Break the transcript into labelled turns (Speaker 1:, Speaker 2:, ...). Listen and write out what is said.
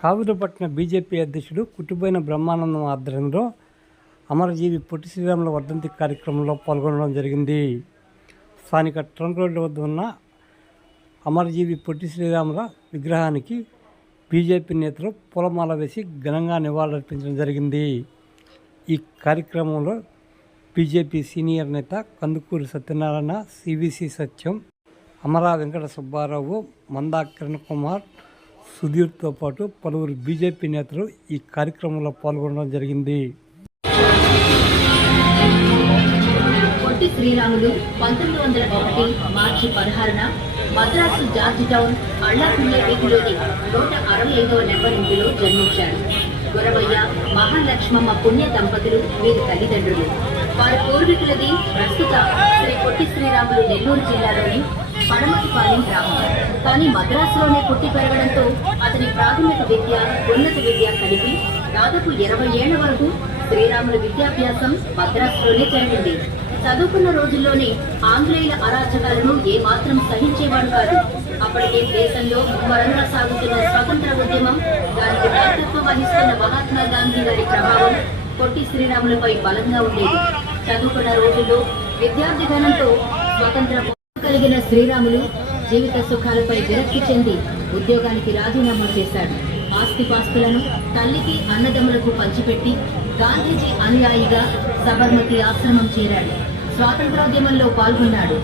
Speaker 1: కావిరిపట్న BJP అధ్యక్షుడు కుటుంబైన బ్రహ్మానందం ఆధ్వర్యంలో అమరజీవి పొట్టి శ్రీరాముల వర్ధంతి కార్యక్రమంలో పాల్గొనడం జరిగింది. స్థానిక ట్రంక్ రోడ్డు వద్ద ఉన్న అమరజీవి పొట్టి శ్రీరాముల విగ్రహానికి బీజేపీ నేతలు పూలమాల వేసి ఘనంగా నివాళులర్పించడం జరిగింది. ఈ కార్యక్రమంలో బీజేపీ సీనియర్ నేత కందుకూరి సత్యనారాయణ సివిసి సత్యం అమరా వెంకట సుబ్బారావు మందా కిరణ్ కుమార్ సుధీర్తో పాటు పలువురు బీజేపీ నేతలు ఈ కార్యక్రమంలో పాల్గొనడం జరిగింది.
Speaker 2: పొట్టి శ్రీరాములు పంతొమ్మిది వందల ఒకటి మార్చి పదహారున మద్రాసు జార్జి టౌన్ అల్లాపిల్లె వీధిలోని నూట అరవై ఐదవ నెంబర్ ఇంటిలో జన్మించారు గురవయ్య మహాలక్ష్మమ్మ పుణ్య దంపతులు వీరి తల్లిదండ్రులు. వారి పూర్వీకులది ప్రస్తుత శ్రీ పొట్టి శ్రీరాములు నెల్లూరు జిల్లాలోని పడమటిపాలెం గ్రామం. కానీ మద్రాసులోనే పుట్టి పెరగడంతో అతని ప్రాథమిక విద్య ఉన్నత విద్య కలిపి దాదాపు ఇరవై ఏళ్ళ వరకు శ్రీరాముల విద్యాభ్యాసం మద్రాసులోనే జరిగింది. చదువుకున్న రోజుల్లోనే ఆంగ్లేయుల అరాచకాలను ఏమాత్రం సహించేవాడు కాదు. అప్పటికే దేశంలో ముమ్మరంగా సాగుతున్న స్వతంత్ర ఉద్యమం దానికి నాయకత్వం వహిస్తున్న మహాత్మా గాంధీ గారి ప్రభావం పొట్టి శ్రీరాములపై బలంగా ఉండేది. చదువుకున్న రోజుల్లో విద్యార్థి ధనంతో స్వతంత్ర కలిగిన శ్రీరాములు జీవిత సుఖాలపై విరక్తి చెంది ఉద్యోగానికి రాజీనామా చేశాడు. ఆస్తిపాస్తులను తల్లికి అన్నదమ్ములకు పంచిపెట్టి గాంధీజీ అనుయాయిగా సబర్మతి ఆశ్రమం చేరాడు. స్వాతంత్రోద్యమంలో పాల్గొన్నాడు.